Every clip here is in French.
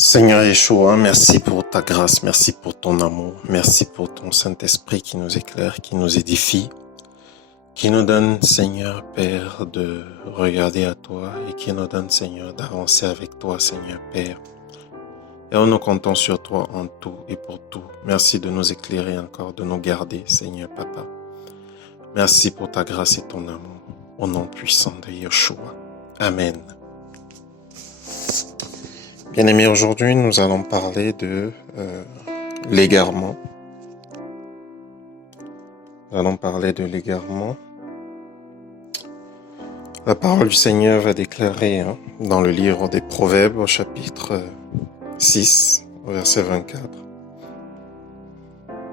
Seigneur Yeshua, merci pour ta grâce, merci pour ton amour, merci pour ton Saint-Esprit qui nous éclaire, qui nous édifie, qui nous donne, Seigneur Père, de regarder à toi et qui nous donne, Seigneur, d'avancer avec toi, Seigneur Père. Et nous comptons sur toi en tout et pour tout. Merci de nous éclairer encore, de nous garder, Seigneur Papa. Merci pour ta grâce et ton amour, au nom puissant de Yeshua. Amen. Bien-aimés, aujourd'hui, nous allons parler de l'égarement. Nous allons parler de l'égarement. La parole du Seigneur va déclarer dans le livre des Proverbes, au chapitre 6, verset 24.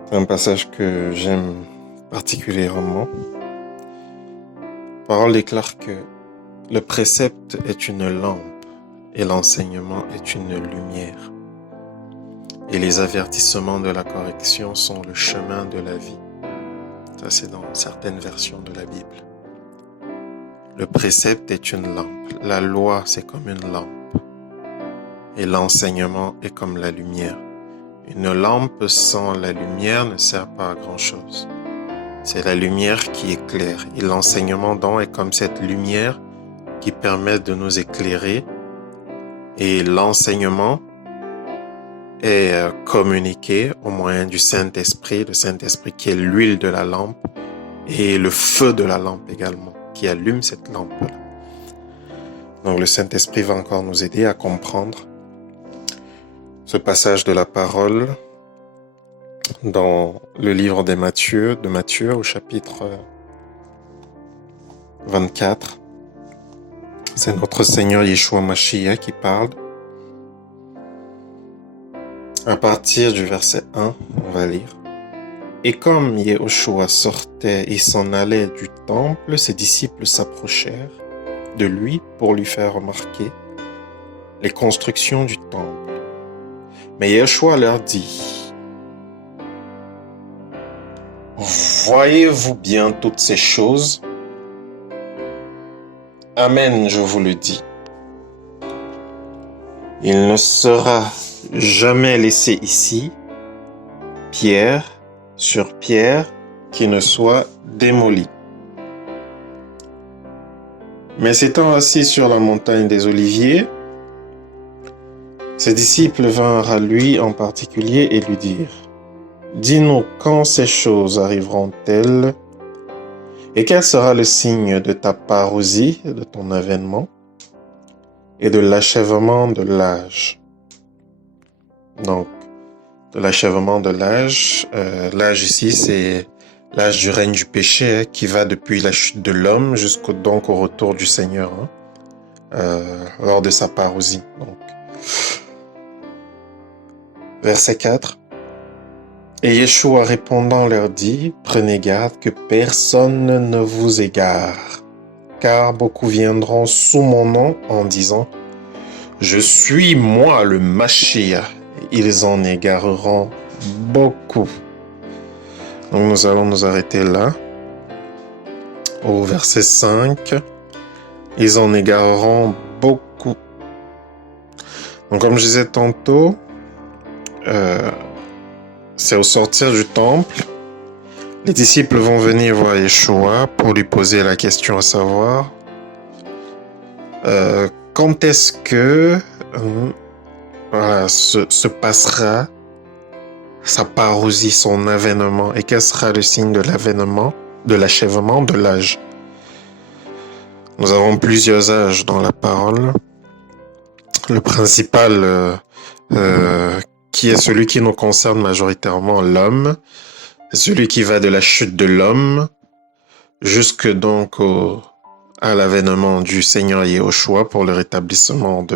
C'est un passage que j'aime particulièrement. La parole déclare que le précepte est une lampe et l'enseignement est une lumière. Et les avertissements de la correction sont le chemin de la vie. Ça, c'est dans certaines versions de la Bible. Le précepte est une lampe. La loi, c'est comme une lampe. Et l'enseignement est comme la lumière. Une lampe sans la lumière ne sert pas à grand-chose. C'est la lumière qui éclaire. Et l'enseignement, donc, est comme cette lumière qui permet de nous éclairer. Et l'enseignement est communiqué au moyen du Saint-Esprit, le Saint-Esprit qui est l'huile de la lampe et le feu de la lampe également, qui allume cette lampe-là. Donc le Saint-Esprit va encore nous aider à comprendre ce passage de la parole dans le livre de Matthieu au chapitre 24. C'est notre Seigneur Yeshua Mashiach qui parle. À partir du verset 1, on va lire. Et comme Yeshua sortait et s'en allait du temple, ses disciples s'approchèrent de lui pour lui faire remarquer les constructions du temple. Mais Yeshua leur dit, voyez-vous bien toutes ces choses? Amen, je vous le dis. Il ne sera jamais laissé ici pierre sur pierre qui ne soit démolie. Mais s'étant assis sur la montagne des Oliviers, ses disciples vinrent à lui en particulier et lui dirent, dis-nous quand ces choses arriveront-elles? Et quel sera le signe de ta parousie, de ton avènement, et de l'achèvement de l'âge? Donc, de l'achèvement de l'âge, l'âge ici, c'est l'âge du règne du péché qui va depuis la chute de l'homme jusqu'au donc au retour du Seigneur, lors de sa parousie. Donc, verset 4. Et Yeshua répondant leur dit, prenez garde que personne ne vous égare, car beaucoup viendront sous mon nom en disant, je suis moi le Mashiach. Ils en égareront beaucoup. Donc nous allons nous arrêter là, au verset 5. Ils en égareront beaucoup. Donc comme je disais tantôt, c'est au sortir du temple, les disciples vont venir voir Yeshua pour lui poser la question à savoir quand est-ce que se passera sa parousie, son avènement, et quel sera le signe de l'avènement, de l'achèvement de l'âge. Nous avons plusieurs âges dans la parole. Le principal qui est celui qui nous concerne majoritairement, l'homme, celui qui va de la chute de l'homme jusque donc à l'avènement du Seigneur Yeshua pour le rétablissement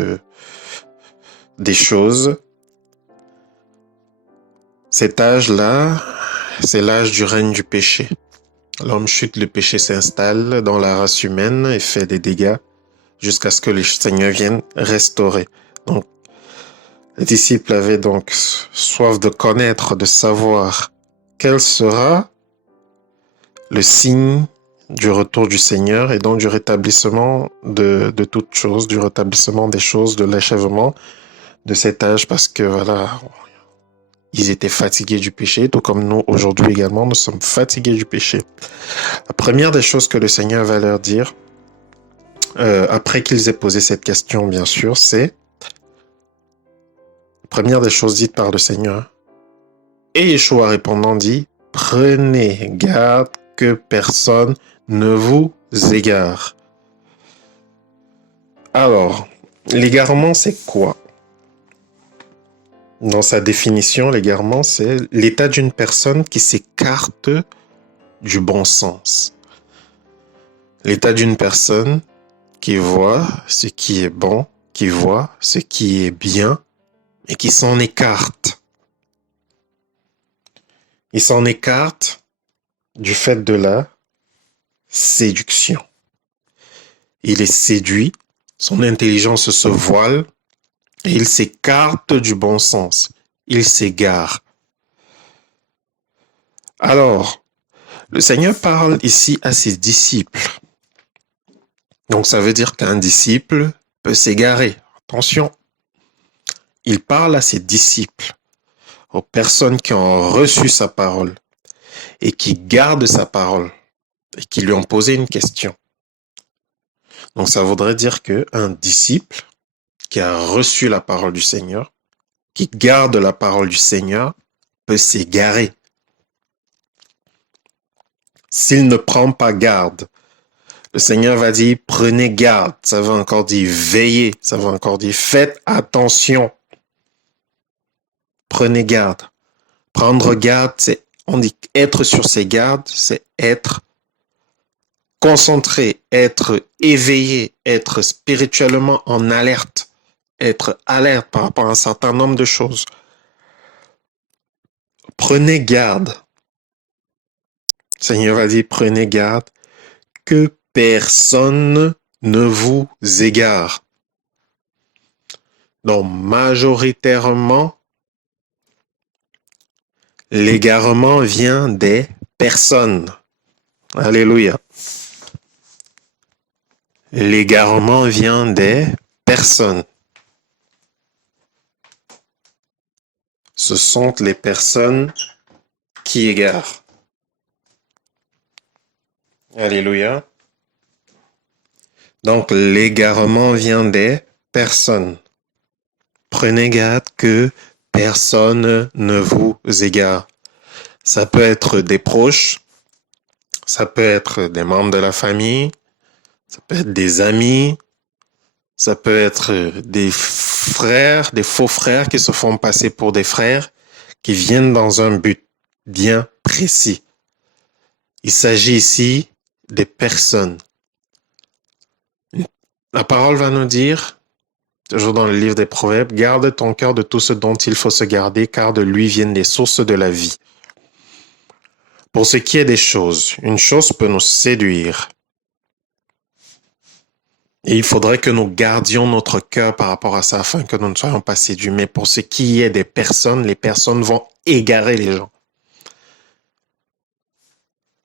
des choses. Cet âge-là, c'est l'âge du règne du péché. L'homme chute, le péché s'installe dans la race humaine et fait des dégâts jusqu'à ce que le Seigneur vienne restaurer. Donc, les disciples avaient donc soif de connaître, de savoir quel sera le signe du retour du Seigneur et donc du rétablissement de toutes choses, du rétablissement des choses, de l'achèvement de cet âge parce que voilà, ils étaient fatigués du péché, tout comme nous aujourd'hui également, nous sommes fatigués du péché. La première des choses que le Seigneur va leur dire, après qu'ils aient posé cette question, bien sûr, c'est, la première des choses dites par le Seigneur, et Yeshua répondant dit, prenez garde que personne ne vous égare. Alors, l'égarement, c'est quoi? Dans sa définition, l'égarement, c'est l'état d'une personne qui s'écarte du bon sens. L'état d'une personne qui voit ce qui est bon, qui voit ce qui est bien, et qui s'en écarte. Il s'en écarte du fait de la séduction. Il est séduit, son intelligence se voile, et il s'écarte du bon sens. Il s'égare. Alors, le Seigneur parle ici à ses disciples. Donc ça veut dire qu'un disciple peut s'égarer. Attention, il parle à ses disciples, aux personnes qui ont reçu sa parole et qui gardent sa parole et qui lui ont posé une question. Donc ça voudrait dire qu'un disciple qui a reçu la parole du Seigneur, qui garde la parole du Seigneur, peut s'égarer. S'il ne prend pas garde, le Seigneur va dire prenez garde, ça veut encore dire veillez, ça veut encore dire faites attention. Prenez garde. Prendre garde, c'est, on dit être sur ses gardes, c'est être concentré, être éveillé, être spirituellement en alerte, être alerte par rapport à un certain nombre de choses. Prenez garde. Le Seigneur va dire prenez garde que personne ne vous égare. Donc majoritairement, l'égarement vient des personnes. Alléluia. L'égarement vient des personnes. Ce sont les personnes qui égarent. Alléluia. Donc l'égarement vient des personnes. Prenez garde que personne ne vous égare. Ça peut être des proches, ça peut être des membres de la famille, ça peut être des amis, ça peut être des frères, des faux frères qui se font passer pour des frères, qui viennent dans un but bien précis. Il s'agit ici des personnes. La parole va nous dire, toujours dans le livre des Proverbes, garde ton cœur de tout ce dont il faut se garder, car de lui viennent les sources de la vie. Pour ce qui est des choses, une chose peut nous séduire. Et il faudrait que nous gardions notre cœur par rapport à ça afin que nous ne soyons pas séduits. Mais pour ce qui est des personnes, les personnes vont égarer les gens.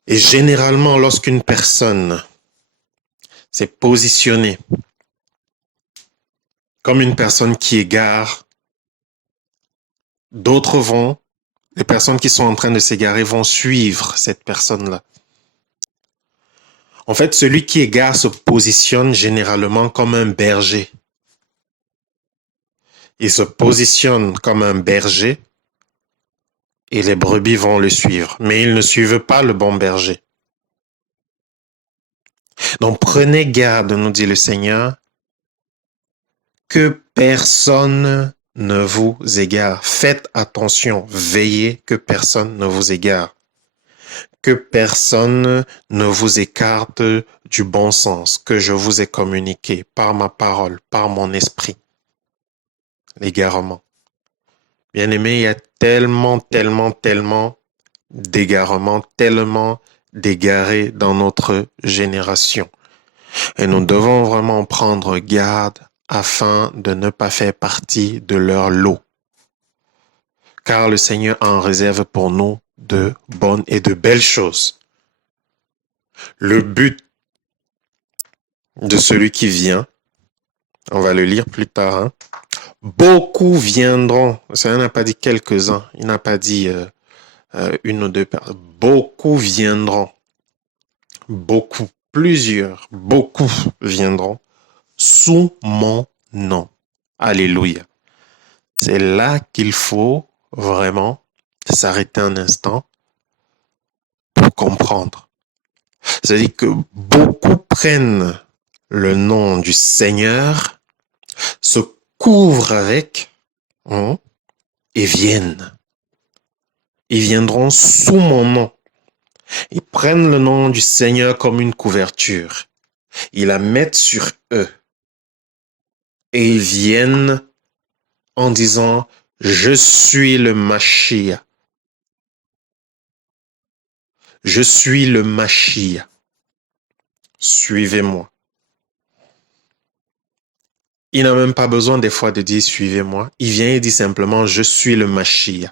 Et généralement, lorsqu'une personne s'est positionnée comme une personne qui égare, d'autres vont, les personnes qui sont en train de s'égarer vont suivre cette personne-là. En fait, celui qui égare se positionne généralement comme un berger. Il se positionne comme un berger et les brebis vont le suivre. Mais ils ne suivent pas le bon berger. Donc prenez garde, nous dit le Seigneur, que personne ne vous égare. Faites attention, veillez que personne ne vous égare. Que personne ne vous écarte du bon sens que je vous ai communiqué par ma parole, par mon esprit. L'égarement. Bien-aimé, il y a tellement d'égarements, tellement d'égarés dans notre génération. Et nous devons vraiment prendre garde afin de ne pas faire partie de leur lot. Car le Seigneur en réserve pour nous de bonnes et de belles choses. Le but de celui qui vient, on va le lire plus tard, Beaucoup viendront. Ça n'a pas dit quelques-uns. Il n'a pas dit une ou deux personnes. Beaucoup viendront. Beaucoup. Plusieurs. Beaucoup viendront sous mon nom. Alléluia. C'est là qu'il faut vraiment s'arrêter un instant pour comprendre. C'est-à-dire que beaucoup prennent le nom du Seigneur, se couvrent avec et viennent. Ils viendront sous mon nom. Ils prennent le nom du Seigneur comme une couverture. Ils la mettent sur eux. Et ils viennent en disant, je suis le Mashiach. Je suis le Mashiach. Suivez-moi. Il n'a même pas besoin des fois de dire suivez-moi. Il vient et dit simplement je suis le Mashiach.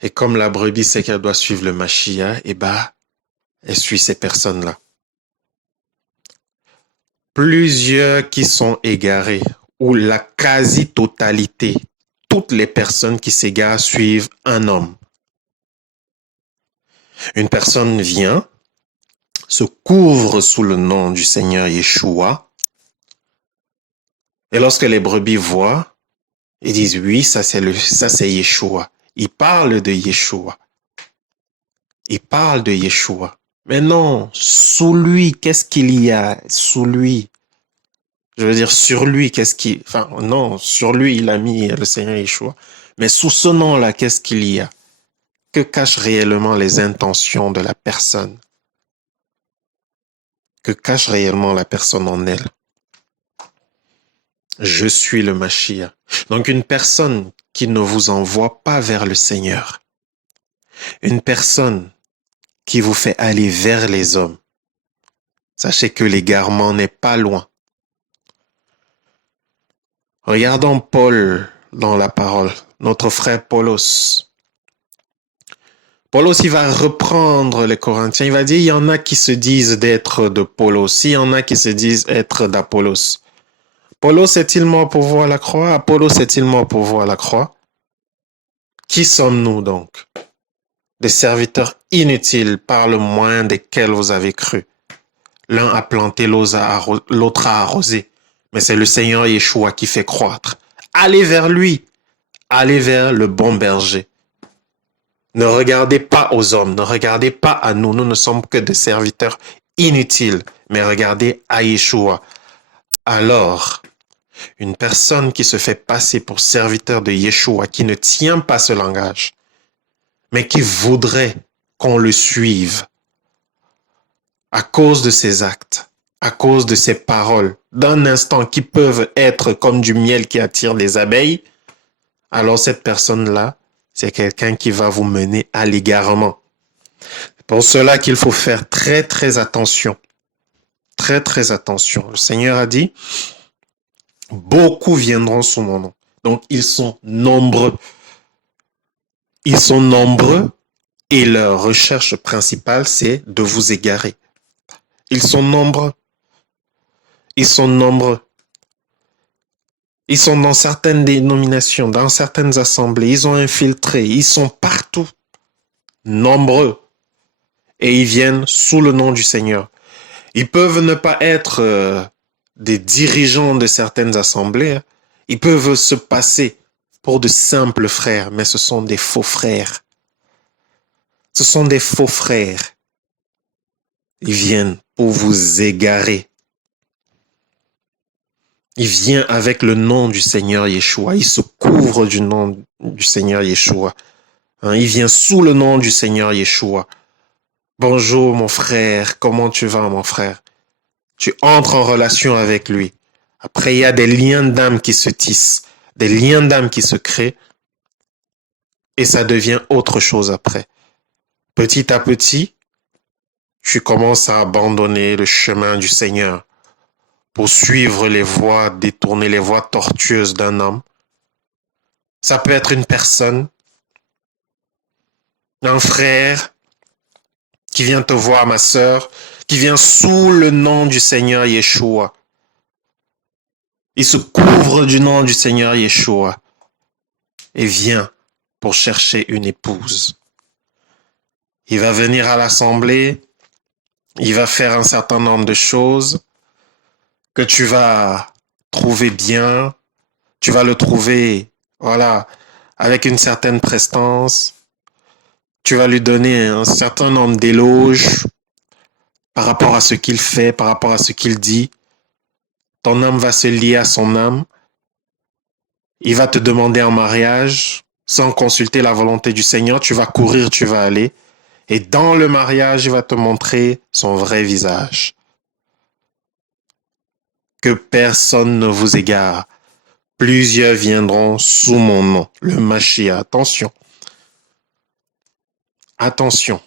Et comme la brebis sait qu'elle doit suivre le Mashiach, elle suit ces personnes-là. Plusieurs qui sont égarés, ou la quasi-totalité, toutes les personnes qui s'égarent suivent un homme. Une personne vient, se couvre sous le nom du Seigneur Yeshua, et lorsque les brebis voient, ils disent oui, ça c'est Yeshua. Ils parlent de Yeshua. Ils parlent de Yeshua. Mais non, sous lui, qu'est-ce qu'il y a sous lui? Je veux dire, sur lui, non, sur lui, il a mis le Seigneur Yeshua. Mais sous ce nom-là, qu'est-ce qu'il y a? Que cachent réellement les intentions de la personne? Que cache réellement la personne en elle? Je suis le Mashiach. Donc une personne qui ne vous envoie pas vers le Seigneur. Une personne qui vous fait aller vers les hommes. Sachez que l'égarement n'est pas loin. Regardons Paul dans la parole, notre frère Paulos. Paulos, il va reprendre les Corinthiens. Il va dire, il y en a qui se disent d'être de Paulos. Il y en a qui se disent être d'Apollos. Paulos est-il mort pour vous à la croix? Apollos est-il mort pour vous à la croix? Qui sommes-nous donc? Des serviteurs inutiles par le moyen desquels vous avez cru. L'un a planté, l'autre a arrosé. Mais c'est le Seigneur Yeshua qui fait croître. Allez vers lui. Allez vers le bon berger. Ne regardez pas aux hommes, ne regardez pas à nous. Nous ne sommes que des serviteurs inutiles. Mais regardez à Yeshua. Alors, une personne qui se fait passer pour serviteur de Yeshua, qui ne tient pas ce langage, mais qui voudrait qu'on le suive à cause de ses actes, à cause de ses paroles, d'un instant qui peuvent être comme du miel qui attire les abeilles, alors cette personne-là, c'est quelqu'un qui va vous mener à l'égarement. C'est pour cela qu'il faut faire très très attention. Très très attention. Le Seigneur a dit, beaucoup viendront sous mon nom. Donc ils sont nombreux. Ils sont nombreux et leur recherche principale, c'est de vous égarer. Ils sont nombreux. Ils sont nombreux. Ils sont dans certaines dénominations, dans certaines assemblées. Ils ont infiltré. Ils sont partout. Nombreux. Et ils viennent sous le nom du Seigneur. Ils peuvent ne pas être des dirigeants de certaines assemblées. Ils peuvent se passer pour de simples frères, mais ce sont des faux frères. Ce sont des faux frères. Ils viennent pour vous égarer. Il vient avec le nom du Seigneur Yeshua. Il se couvre du nom du Seigneur Yeshua. Il vient sous le nom du Seigneur Yeshua. Bonjour mon frère, comment tu vas mon frère? Tu entres en relation avec lui. Après, il y a des liens d'âme qui se tissent, des liens d'âme qui se créent, et ça devient autre chose après. Petit à petit, tu commences à abandonner le chemin du Seigneur pour suivre les voies détournées, les voies tortueuses d'un homme. Ça peut être une personne, un frère qui vient te voir, ma sœur, qui vient sous le nom du Seigneur Yeshua. Il se couvre du nom du Seigneur Yeshua et vient pour chercher une épouse. Il va venir à l'assemblée, il va faire un certain nombre de choses que tu vas trouver bien, tu vas le trouver, voilà, avec une certaine prestance, tu vas lui donner un certain nombre d'éloges par rapport à ce qu'il fait, par rapport à ce qu'il dit. Ton âme va se lier à son âme. Il va te demander en mariage sans consulter la volonté du Seigneur. Tu vas courir, tu vas aller. Et dans le mariage, il va te montrer son vrai visage. Que personne ne vous égare. Plusieurs viendront sous mon nom. Le Mashiach. Attention. Attention.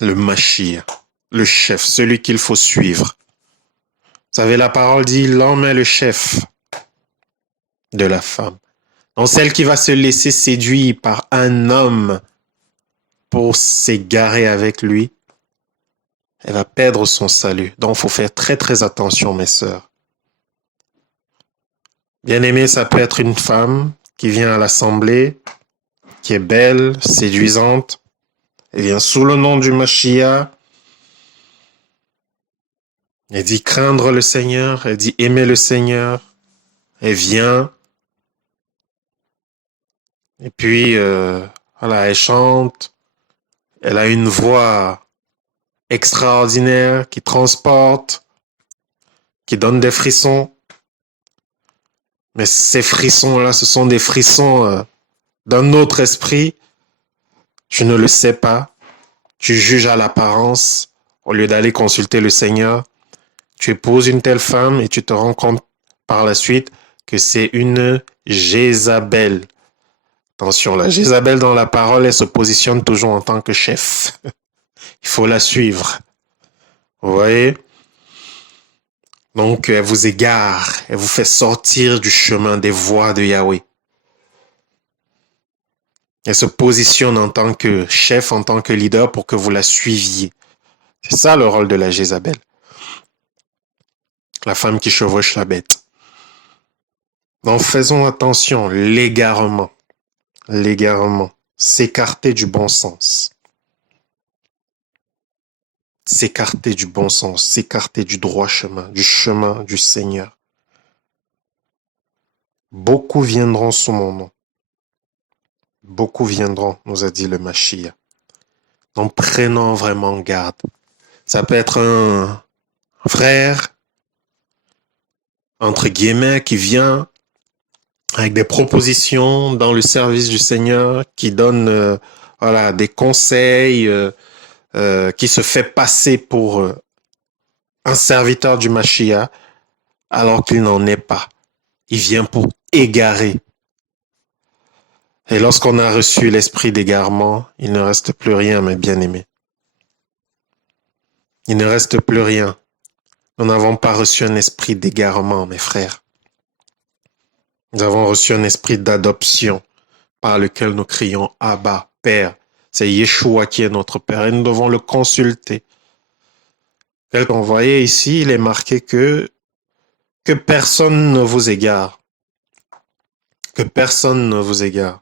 Le Mashiach. Le chef. Celui qu'il faut suivre. Vous savez, la parole dit, l'homme est le chef de la femme. Donc celle qui va se laisser séduire par un homme pour s'égarer avec lui, elle va perdre son salut. Donc il faut faire très très attention, mes sœurs. Bien-aimé, ça peut être une femme qui vient à l'assemblée, qui est belle, séduisante, elle vient sous le nom du Mashiach, elle dit craindre le Seigneur, elle dit aimer le Seigneur, elle vient, et puis voilà, elle chante, elle a une voix extraordinaire qui transporte, qui donne des frissons. Mais ces frissons-là, ce sont des frissons d'un autre esprit. Tu ne le sais pas. Tu juges à l'apparence au lieu d'aller consulter le Seigneur. Tu épouses une telle femme et tu te rends compte par la suite que c'est une Jézabel. Attention, la Jézabel dans la parole, elle se positionne toujours en tant que chef. Il faut la suivre. Vous voyez? Donc, elle vous égare, elle vous fait sortir du chemin des voies de Yahweh. Elle se positionne en tant que chef, en tant que leader pour que vous la suiviez. C'est ça le rôle de la Jézabel. La femme qui chevauche la bête. Donc, faisons attention, l'égarement, s'écarter du bon sens. S'écarter du bon sens, s'écarter du droit chemin du Seigneur. Beaucoup viendront sous mon nom. Beaucoup viendront, nous a dit le Mashiach. Donc prenons vraiment garde. Ça peut être un frère, entre guillemets, qui vient avec des propositions dans le service du Seigneur, qui donne voilà, des conseils, qui se fait passer pour un serviteur du Mashiach, alors qu'il n'en est pas. Il vient pour égarer. Et lorsqu'on a reçu l'esprit d'égarement, il ne reste plus rien, mes bien-aimés. Il ne reste plus rien. Nous n'avons pas reçu un esprit d'égarement, mes frères. Nous avons reçu un esprit d'adoption par lequel nous crions Abba, Père. C'est Yeshua qui est notre Père et nous devons le consulter. Tel qu'on voyait ici, il est marqué que personne ne vous égare. Que personne ne vous égare.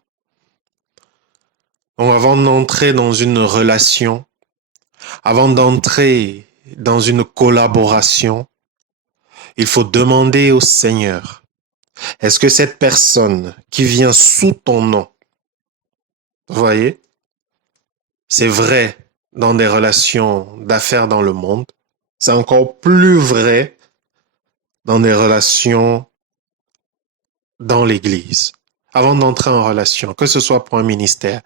Donc avant d'entrer dans une relation, avant d'entrer dans une collaboration, il faut demander au Seigneur, est-ce que cette personne qui vient sous ton nom, vous voyez, c'est vrai dans des relations d'affaires dans le monde, c'est encore plus vrai dans des relations dans l'Église. Avant d'entrer en relation, que ce soit pour un ministère,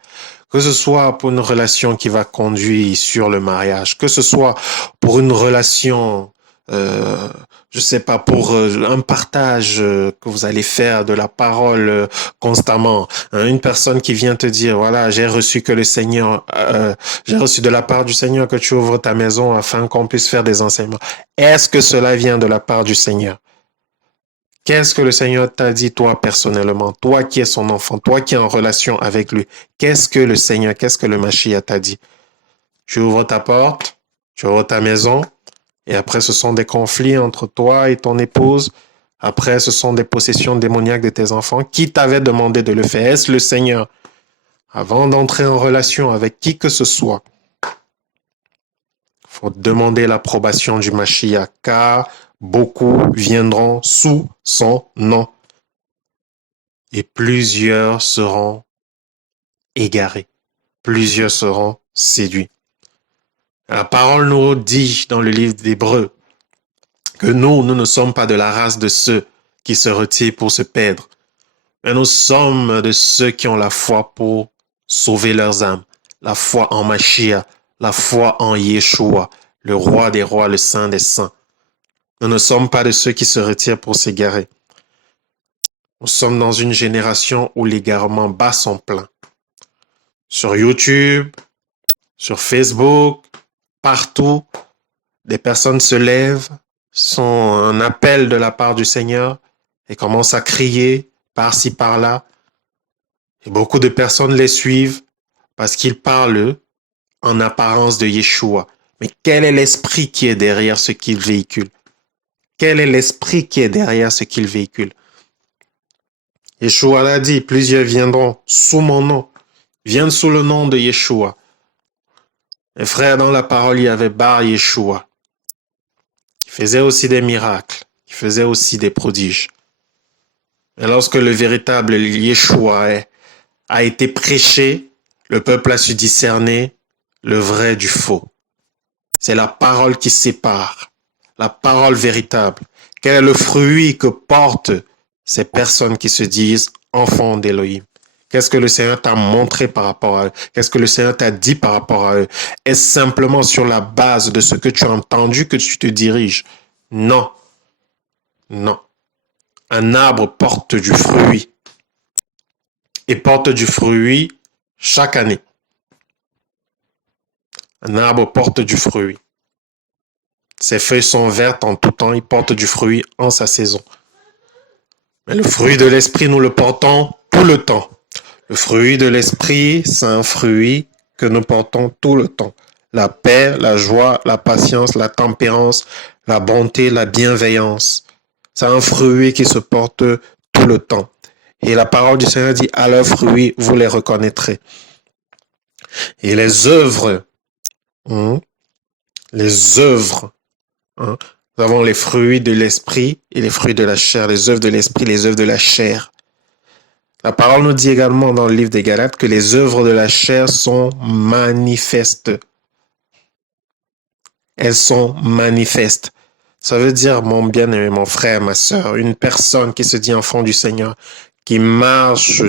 que ce soit pour une relation qui va conduire sur le mariage, que ce soit pour une relation, je sais pas, pour un partage que vous allez faire de la parole constamment. Une personne qui vient te dire, voilà, j'ai reçu que le Seigneur, j'ai reçu de la part du Seigneur que tu ouvres ta maison afin qu'on puisse faire des enseignements. Est-ce que cela vient de la part du Seigneur? Qu'est-ce que le Seigneur t'a dit, toi, personnellement, toi qui es son enfant, toi qui es en relation avec lui? Qu'est-ce que le Seigneur, qu'est-ce que le Mashiach t'a dit? Tu ouvres ta porte, tu ouvres ta maison, et après ce sont des conflits entre toi et ton épouse. Après, ce sont des possessions démoniaques de tes enfants. Qui t'avait demandé de le faire? Est-ce le Seigneur? Avant d'entrer en relation avec qui que ce soit, il faut demander l'approbation du Mashiach, car beaucoup viendront sous son nom et plusieurs seront égarés, plusieurs seront séduits. La parole nous dit dans le livre d'Hébreux que nous ne sommes pas de la race de ceux qui se retirent pour se perdre, mais nous sommes de ceux qui ont la foi pour sauver leurs âmes, la foi en Mashiach, la foi en Yeshua, le roi des rois, le saint des saints. Nous ne sommes pas de ceux qui se retirent pour s'égarer. Nous sommes dans une génération où l'égarement bat son plein. Sur YouTube, sur Facebook, partout, des personnes se lèvent, sont un appel de la part du Seigneur et commencent à crier par-ci, par-là. Et beaucoup de personnes les suivent parce qu'ils parlent en apparence de Yeshua. Mais quel est l'esprit qui est derrière ce qu'ils véhiculent? Quel est l'esprit qui est derrière ce qu'ils véhiculent? Yeshua l'a dit, plusieurs viendront sous mon nom, viennent sous le nom de Yeshua. Mes frères, dans la parole, il y avait Bar Yeshua, qui faisait aussi des miracles, qui faisait aussi des prodiges. Et lorsque le véritable Yeshua a été prêché, le peuple a su discerner le vrai du faux. C'est la parole qui sépare, la parole véritable. Quel est le fruit que portent ces personnes qui se disent enfants d'Élohim? Qu'est-ce que le Seigneur t'a montré par rapport à eux? Qu'est-ce que le Seigneur t'a dit par rapport à eux? Est-ce simplement sur la base de ce que tu as entendu que tu te diriges? Non. Non. Un arbre porte du fruit. Et porte du fruit chaque année. Un arbre porte du fruit. Ses feuilles sont vertes en tout temps, il porte du fruit en sa saison. Mais le fruit de l'esprit, nous le portons tout le temps. Le fruit de l'esprit, c'est un fruit que nous portons tout le temps. La paix, la joie, la patience, la tempérance, la bonté, la bienveillance. C'est un fruit qui se porte tout le temps. Et la parole du Seigneur dit, à leurs fruits, vous les reconnaîtrez. Et les œuvres, nous avons les fruits de l'esprit et les fruits de la chair, les œuvres de l'esprit, les œuvres de la chair. La parole nous dit également dans le livre des Galates que les œuvres de la chair sont manifestes. Elles sont manifestes. Ça veut dire, mon bien-aimé, mon frère, ma sœur, une personne qui se dit enfant du Seigneur, qui marche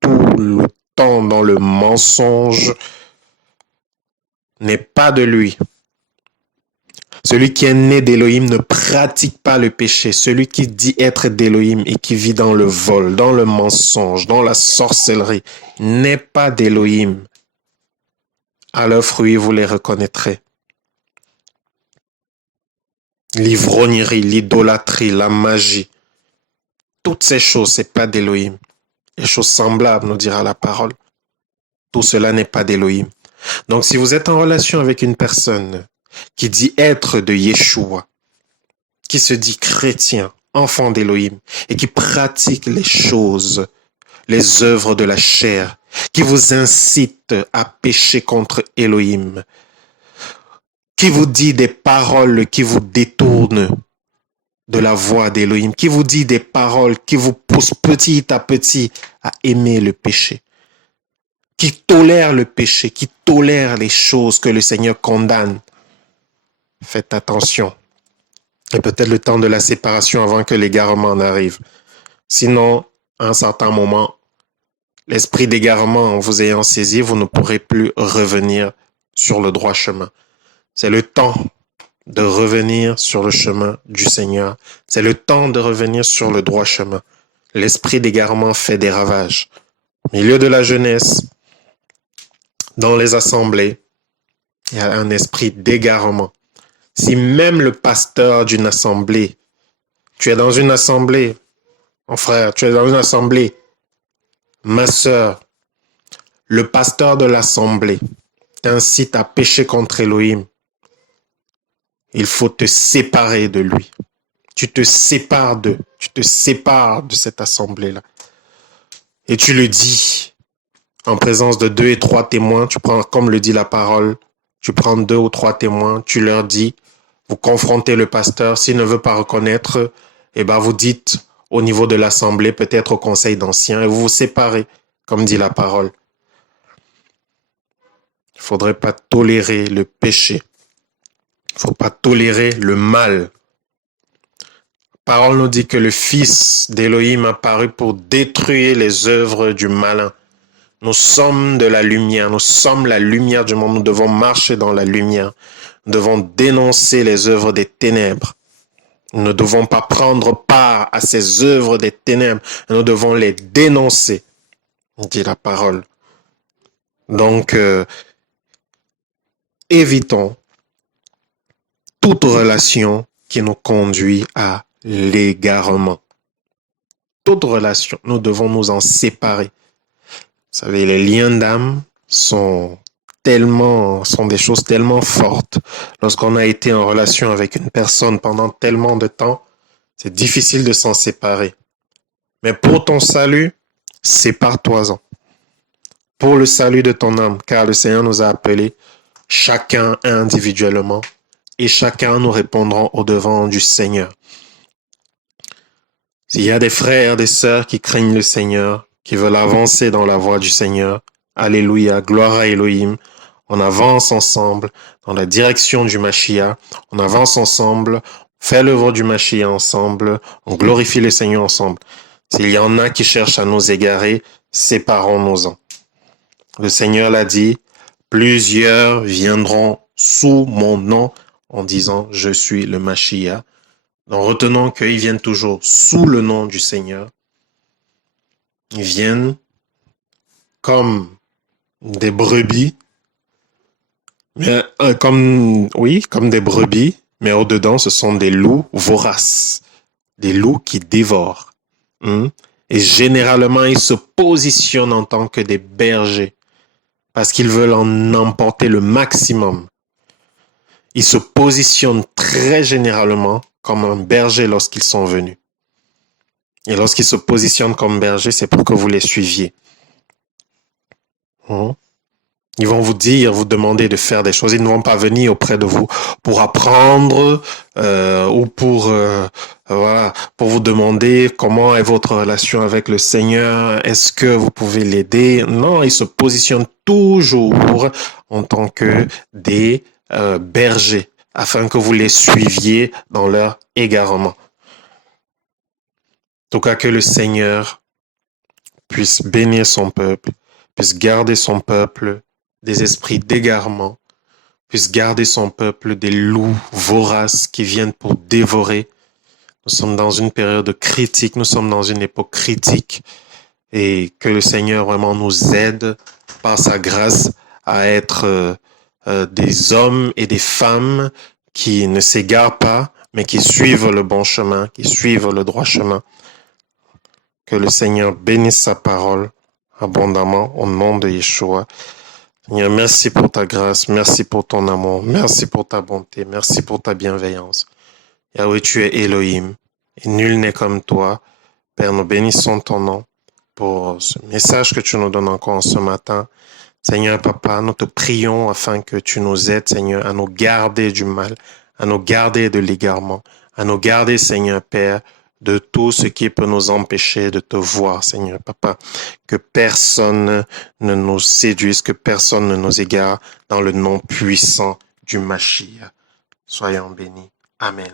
tout le temps dans le mensonge, n'est pas de lui. Celui qui est né d'Élohim ne pratique pas le péché. Celui qui dit être d'Élohim et qui vit dans le vol, dans le mensonge, dans la sorcellerie, n'est pas d'Élohim. À leurs fruits, vous les reconnaîtrez. L'ivrognerie, l'idolâtrie, la magie, toutes ces choses, c'est pas d'Élohim. Les choses semblables, nous dira la parole. Tout cela n'est pas d'Élohim. Donc, si vous êtes en relation avec une personne qui dit être de Yeshua, qui se dit chrétien, enfant d'Élohim, et qui pratique les choses, les œuvres de la chair, qui vous incite à pécher contre Élohim, qui vous dit des paroles qui vous détournent de la voix d'Élohim, qui vous dit des paroles qui vous poussent petit à petit à aimer le péché, qui tolère le péché, qui tolère les choses que le Seigneur condamne. Faites attention. Et peut-être le temps de la séparation avant que l'égarement n'arrive. Sinon, à un certain moment, l'esprit d'égarement en vous ayant saisi, vous ne pourrez plus revenir sur le droit chemin. C'est le temps de revenir sur le chemin du Seigneur. C'est le temps de revenir sur le droit chemin. L'esprit d'égarement fait des ravages. Au milieu de la jeunesse, dans les assemblées, il y a un esprit d'égarement. Si même le pasteur d'une assemblée, tu es dans une assemblée, mon frère, tu es dans une assemblée, ma sœur, le pasteur de l'assemblée t'incite à pécher contre Elohim, il faut te séparer de lui. Tu te sépares d'eux. Tu te sépares de cette assemblée-là. Et tu le dis en présence de 2 et 3 témoins. Tu prends, comme le dit la parole, tu prends 2 ou 3 témoins. Tu leur dis, vous confrontez le pasteur. S'il ne veut pas reconnaître, eh ben vous dites au niveau de l'assemblée, peut-être au conseil d'anciens, et vous vous séparez, comme dit la parole. Il ne faudrait pas tolérer le péché. Il ne faut pas tolérer le mal. La parole nous dit que le Fils d'Élohim a paru pour détruire les œuvres du malin. Nous sommes de la lumière, nous sommes la lumière du monde, nous devons marcher dans la lumière. Nous devons dénoncer les œuvres des ténèbres. Nous ne devons pas prendre part à ces œuvres des ténèbres, nous devons les dénoncer, dit la parole. Donc, évitons toute relation qui nous conduit à l'égarement. Toute relation, nous devons nous en séparer. Vous savez, les liens d'âme sont des choses tellement fortes. Lorsqu'on a été en relation avec une personne pendant tellement de temps, c'est difficile de s'en séparer. Mais pour ton salut, sépare-toi-en. Pour le salut de ton âme, car le Seigneur nous a appelés chacun individuellement et chacun nous répondrons au devant du Seigneur. S'il y a des frères, des sœurs qui craignent le Seigneur, qui veulent avancer dans la voie du Seigneur, alléluia, gloire à Elohim, on avance ensemble dans la direction du Mashiach, on avance ensemble, on fait l'œuvre du Mashiach ensemble, on glorifie le Seigneur ensemble. S'il y en a qui cherchent à nous égarer, séparons-nous-en. Le Seigneur l'a dit, plusieurs viendront sous mon nom en disant, je suis le Mashiach. Donc retenons qu'ils viennent toujours sous le nom du Seigneur. Ils viennent comme des brebis, mais, comme des brebis, mais au-dedans, ce sont des loups voraces, des loups qui dévorent. Et généralement, ils se positionnent en tant que des bergers parce qu'ils veulent en emporter le maximum. Ils se positionnent très généralement comme un berger lorsqu'ils sont venus. Et lorsqu'ils se positionnent comme berger, c'est pour que vous les suiviez. Ils vont vous dire, vous demander de faire des choses. Ils ne vont pas venir auprès de vous pour apprendre ou pour vous demander comment est votre relation avec le Seigneur. Est-ce que vous pouvez l'aider? Non, ils se positionnent toujours en tant que des bergers afin que vous les suiviez dans leur égarement. En tout cas, que le Seigneur puisse bénir son peuple, puisse garder son peuple des esprits d'égarement, puisse garder son peuple des loups voraces qui viennent pour dévorer. Nous sommes dans une période critique, nous sommes dans une époque critique et que le Seigneur vraiment nous aide par sa grâce à être des hommes et des femmes qui ne s'égarent pas, mais qui suivent le bon chemin, qui suivent le droit chemin. Que le Seigneur bénisse sa parole abondamment au nom de Yeshua. Seigneur, merci pour ta grâce, merci pour ton amour, merci pour ta bonté, merci pour ta bienveillance. Yahweh, tu es Elohim, et nul n'est comme toi. Père, nous bénissons ton nom pour ce message que tu nous donnes encore ce matin. Seigneur, Papa, nous te prions afin que tu nous aides, Seigneur, à nous garder du mal, à nous garder de l'égarement, à nous garder, Seigneur, Père, de tout ce qui peut nous empêcher de te voir, Seigneur Papa. Que personne ne nous séduise, que personne ne nous égare dans le nom puissant du Mashiach. Soyons bénis. Amen.